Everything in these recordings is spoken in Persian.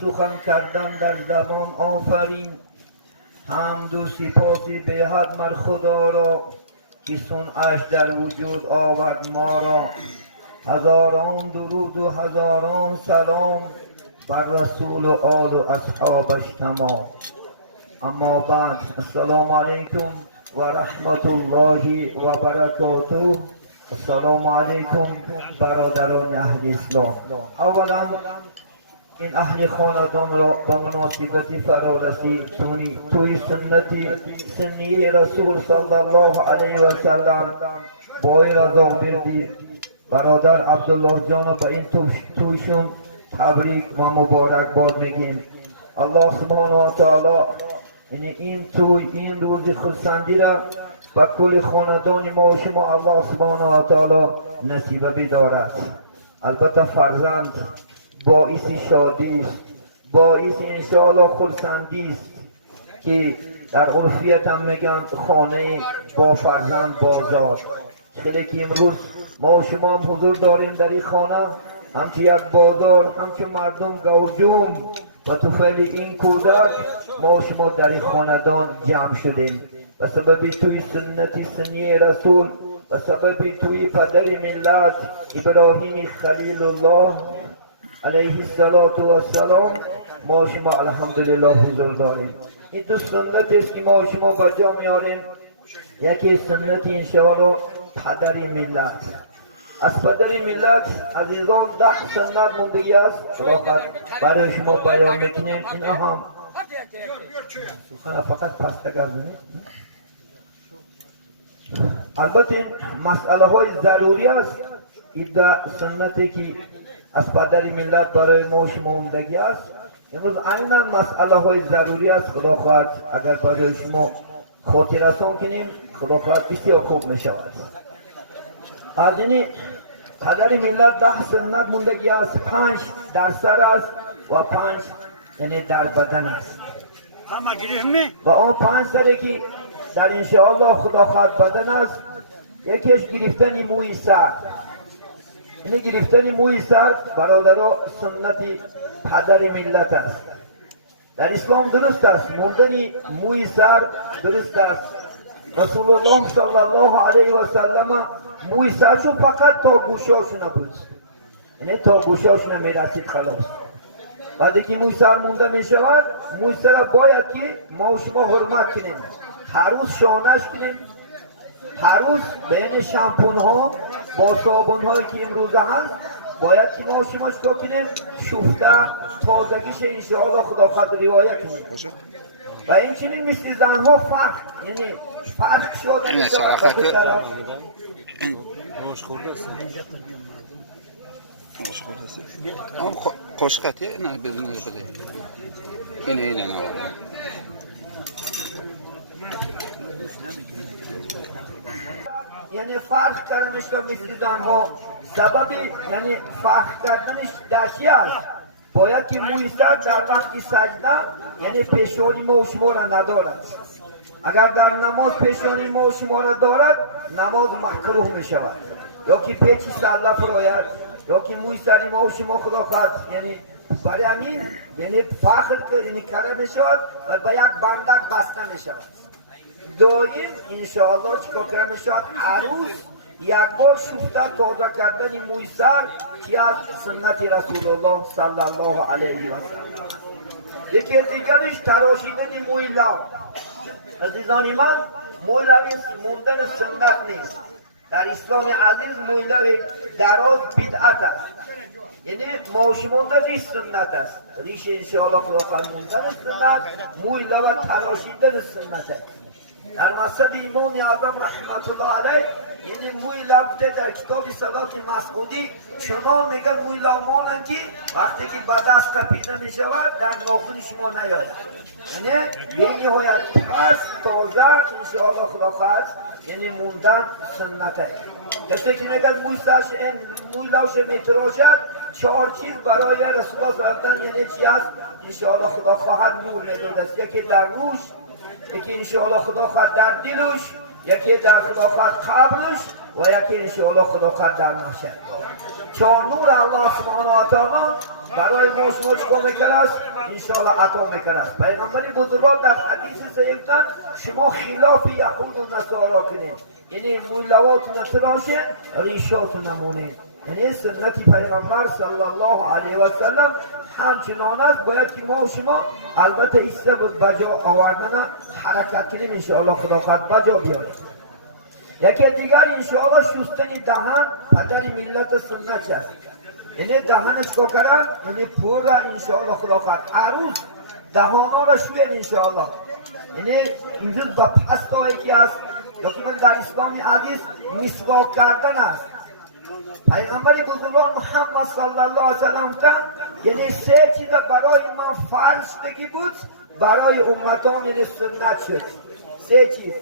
سخن کردن در زبان آفرین. حمد و سپاسی به حد مر خدا را که صنعش در وجود آورد ما را. هزاران درود و هزاران سلام بر رسول و آل و اصحابش تمام. اما بعد، السلام علیکم و رحمت الله و برکاته. السلام علیکم برادران اهل اسلام. اولا این اهل خاندان را به مناسبت فرارسی توی سنی رسول صلی الله علیه و سلم بای رضا بردی برادر عبدالله جان به این تویشون تبریک و مبارکباد میگیم. الله سبحانه و تعالی این روز خرسندی را و کل خاندان ما و شما الله سبحانه و تعالی نصیب بدارد. البته فرزند باعث شادی است، باعث انشاءالله خرسندی است که در عرفیت هم میگن خانه با فرزند بازار. خیلی که امروز ما و شما هم حضور داریم در این خانه، همچه یک بازار، همچه مردم گوجوم و توفیل این کودک ما و شما در این خاندان جمع شدیم و سبب توی سنی رسول و سبب توی پدر ملت ابراهیم خلیل الله علیه السلام ما شما الحمدلله حضور داریم. این دو سنت است که ما شما به جا میاریم. یکی سنت انشاءالله پدر ملت. از پدر ملت عزیزان 10 سنت موندگی است، برای شما بیان میکنیم. اینا هم فقط پسته گردونید. البته این مسئله های ضروری است. این 10 سنتی که از پدر ملت برای ما شما موندگی است، امروز عیناً مسئله های ضروری است. خدا خواهد اگر برای شما خاطررسان کنیم، خدا خواهد بسیار خوب می شود. از این پدر ملت 10 سنت موندگی است. 5 در سر است و 5 یعنی در بدن است. و آن 5 سری که در انشاءالله خدا خواهد بدن است، یکیش گرفتن موی سر. این گرفتن موی سر برادرها سنت پدر ملت است. در اسلام درست است، موندن موی سر درست است. رسول الله صلی الله علیه و سلم موی سرشون فقط تا گوشاشون نبود، یعنی تا گوشاشون میرسید خلاص. بعدی که موی سر مونده می شود، موی سر باید که ما و شما حرمت کنیم، هر روز شانش کنیم، هر روز بین شامپون ها با صابون هایی که امروزه هست باید که ما و شما چکار کنیم، شوفته تازگیش انشاءالله خدا خواهد روایت کنیم. و این چنین مثل زنها فرق، یعنی فرق شده این شرخت روش خورده است. خوشخطیه نه بدون بده. اینه نه. یعنی فرق کردنش مثل زنها، سبب یعنی فرق کردنش در چی است؟ باید که موی سر در وقتی سجده یعنی پیشانی ما و شما را ندارد. اگر در نماز پیشانی ما و شما را دارد، نماز مکروه می شود. یا که پیچی سلف رایت، یا که موی سری ما و شما خدا خواهد، یعنی برای همین یعنی فخر یعنی کرده می شود و به یک بندک بسته می شود. دائم انشاءالله چکار کرده می شود؟ هر روز یک بار شوفته تازه کردن موی سر که از سنت رسول الله صلی الله علیه و سلم. یکی دیگرش تراشیدن موی لب. عزیزان من، موی لب موندن سنت نیست. در اسلام عزیز موی لب دراز بدعت است، یعنی ماش موندن سنت است. ریش انشاءالله خدا خواهد موندن سنت، موی لب تراشیدن سنت است. در مذهب امام اعظم رحمت الله علیه یعنی موی لب در کتاب صلات مسعودی چنان میگن موی لب مانند که وقتی که به دست قپیده می شود در ناخن شما نیاید، یعنی به نهایت پس تازه انشاءالله خدا خواهد یعنی موندن سنت است. کسی که میگن موی لبش میتراشد 4 چیز برای رسول الله صلی الله علیه و آله یعنی چی است؟ انشاءالله خدا خواهد نور میداد است. یکی در روش، یکی انشاءالله خدا خواهد در دلش، یکی در خدا خواهد قبرش و یکی انشاءالله خدا خواهد در محشر. 4 نور الله سبحانه و تعالی برای ما شما چیکار میکنه است؟ انشاءالله عطا میکنه است. پیغمبر بزرگوار در حدیث صحیح گفتن شما خلاف یهود و نصارا کنید، یعنی مولواتون تراشین ریشاتون نمونید. یعنی سنتی پیغمبر صلی الله علیه و سلم همچنان است. باید که ما و شما البته ایسته بود بجا آوردن حرکت کنیم انشاءالله خدا خواهد بجا بیاریم. یکی دیگر انشاءالله شستن دهن پدر ملت سنت است. یعنی دهنش چکا کردن؟ یعنی پر را انشاءالله خدا خواهد عروس دهانا را شوید انشاءالله. یعنی اینجور با پستا یکی است یا که در اسلامی حدیث مسواک کردن است. پیغمبر بزرگوار محمد صلی الله علیه وسلم گفتن یعنی سه چیز برای من فرض شدگی بود برای امتام یعنی سنت شد. سه چیز.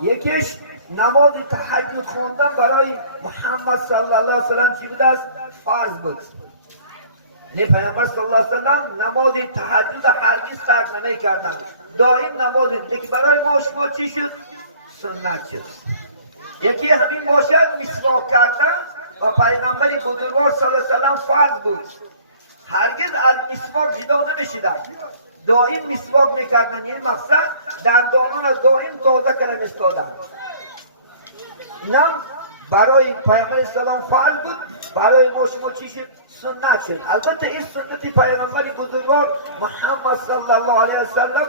یکیش نماز تهجد خوندن برای محمد صلی الله علیه وسلم چی بود است؟ فرض بود. یعنی پیغمبر صلی الله علیه وسلم نماز تهجد هرگز ترک نمی‌کردن. دائم نماز که برای ما شما چی شد؟ سنت شد. یکی همین باشد مسواک کردن و پیغمبر بزرگوار صلی الله علیه وسلم فرض بود. هرگز از مسواک جدا نمی‌شدن. دائم مسواک می‌کردن. یعنی مقصد در دهان دائم تازه کردن استادن. اینم برای پیغمبر اسلام فرض بود، برای ما شما چی شد؟ سنت شد. البته این سنت پیغمبر بزرگوار محمد صلی الله علیه وسلم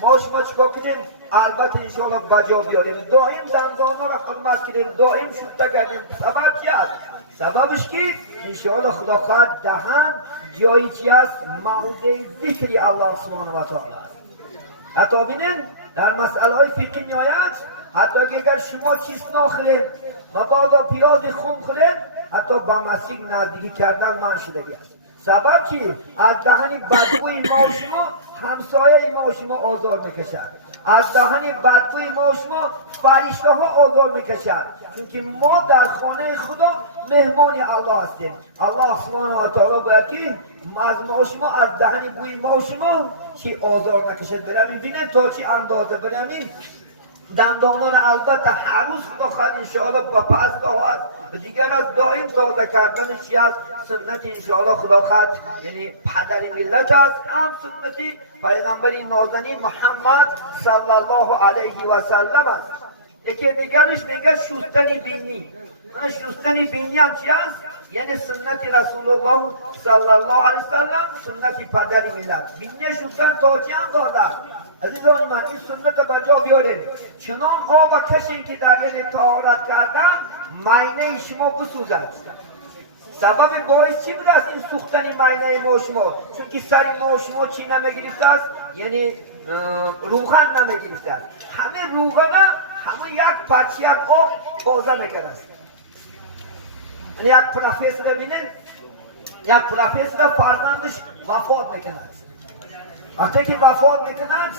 ما شما چیکار کنیم؟ البته انشاءالله بجا بیاریم. دائم دندانا را حرمت کنیم، دائم شوخته کردیم. سبب چی است؟ سببش که انشاءالله خدا خواهد دهن جایی چی است؟ موضع ذکری الله سبحانه و تعالی است. حتی بینین در مسئله های فقهی میآید حتی اگر شما چیز نخورید مبادا پیاز خون خورید حتی به مسیح نزدیکی کردن من شدگی است. سبب چی؟ از دهن بدبوی ما و شما همسایه ما و شما آزار میکشد. از دهن بدبوی ما و شما فرشته ها آزار میکشد. چون ما در خانه خدا مهمان الله هستیم. الله سبحانه و تعالی باید که از ما و شما از دهن بوی ما و شما چی آزار نکشد. برمین بینید تا چی اندازه برمین دندانان البته هر روز خدا خواهد انشاءالله با پس داهد و دیگر از دائم تازه کردنش از سنت انشاءالله خدا خواهد یعنی پدر ملت است. هم سنتی پیغمبر نازنین محمد صلی الله علیه و سلم است. یکی دیگرش میگه شستن بینی. من شستن بینی هم چی است؟ یعنی سنت رسول الله صلی الله علیه و سلم، سنت پدر ملت. بینی شستن تا چی اندازه؟ عزیزان من این سنت بجا بیارید. چنان آب کشین که در یعنی طهارت کردن مینه شما بسوزد. سبب باعث چی بود است این سوختن مینه ما شما؟ چون که سری ما شما چی نمیگرفته است؟ یعنی روغن نمیگرفته است. همه روغن همه یک پرچی آب بازه میکرده است. یعنی یک پروفسور ببینید یک پروفسور فرزندش وفات میکند. وقتی که وفات میکند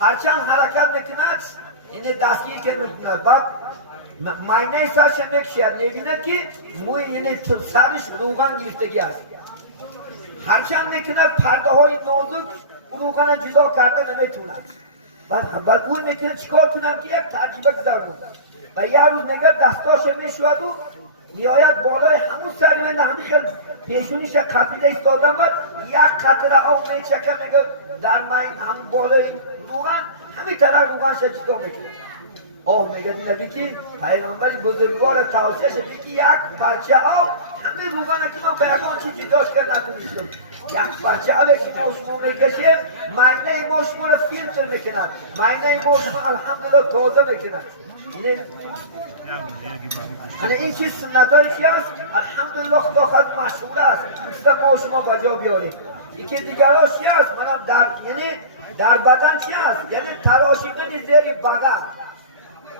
هرچند حرکت میکند این دستگیر که میکند بعد مینه سرش میکشید میبیند که موی یعنی سرش روغن گرفتگی است. هرچند میکند پرده های نازک روغن جدا کرده نمیتوند. بعد اون میکنه چیکار کنم که یک ترکیبه گذارم و یه روز میگه دستاش میشود و میآید بالای همون سر من همین خیلی پیشونیش قطیده ایستادم بعد یک قطره آب میچکه میگه در من همون بالای روغن همین طرح روغنش چیکار میکنه آه میگه نبی که پیغمبر بزرگوار توصیه شده که یک پرچه آب همین روغن که من بیگان چی جداش کرد نتونیشتم یک پرچه آب که شما میکشیم مینه ما شما رو فیلتر میکند مینه ما شما الحمدلله تازه میکند. این چیز سنت های چی است؟ الحمدلله خدا خود مشهور است. مثل ما شما بجا بیاریم. یکی دیگر ها چی است؟ منم یعنی در بدن چی است؟ یعنی تراشیدن زیر بغل.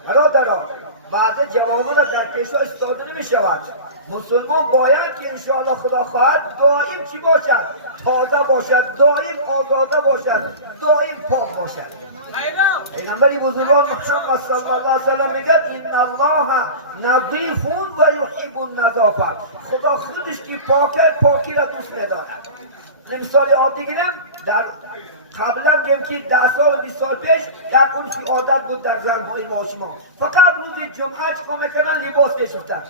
برادرها بعد جوانان در کشور استفاده نمی شود. مسلمان باید که انشاءالله خدا خواهد دائم چی باشد؟ تازه باشد، دائم آزاده باشد، دائم پاک باشد. پیغمبر بزرگوار محمد صلی الله علیه و سلم میگه ان الله نظیف و یحب النظافه. خدا خودش که پاکی را دوست ندارد. مثال عادی گیرم در قبلا گیم که 10 سال 20 سال پیش در عرفی عادت بود در زنهای ما شما فقط روز جمعه چیکار میکردن لباس میشستن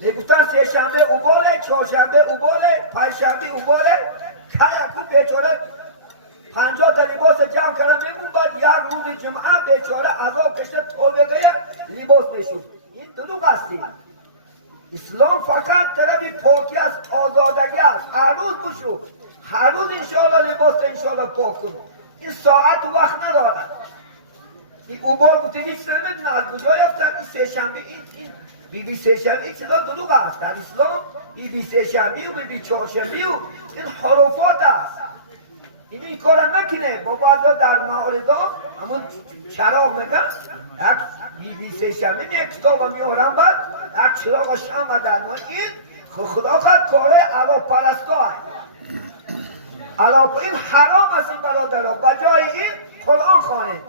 میگفتن سه شنبه اوباله، چهارشنبه اوباله، پنجشنبه اوباله. که بیچاره 50 تا لباس جمع کردن میمون، بعد یک روز جمعه بیچاره عذاب کشته توبه لباس میشون. این دروغ هستی. اسلام فقط طرف پاکی است، آزادگی است. هر روز بشو، هر روز انشاءالله لباس انشاءالله پاک کن. این ساعت و وقت ندارد. این اوبال بوده هیچ سرمت نه، کجا یفتن این سه شنبه، این بی بی سه شنبه، این چیزا دروغ است. در اسلام بی بی سه شنبه و بی بی چهارشنبه و این خرافات است. این کار نکنه. با بعضا در معارضا همون چراغ میگن یک بی بی سه شنبه یک کتاب میارم، بعد یک چراغ شمع در این خدا خود کاره علا پرستگاه علا این حرام است. این برادرها بجای این قرآن خوانه.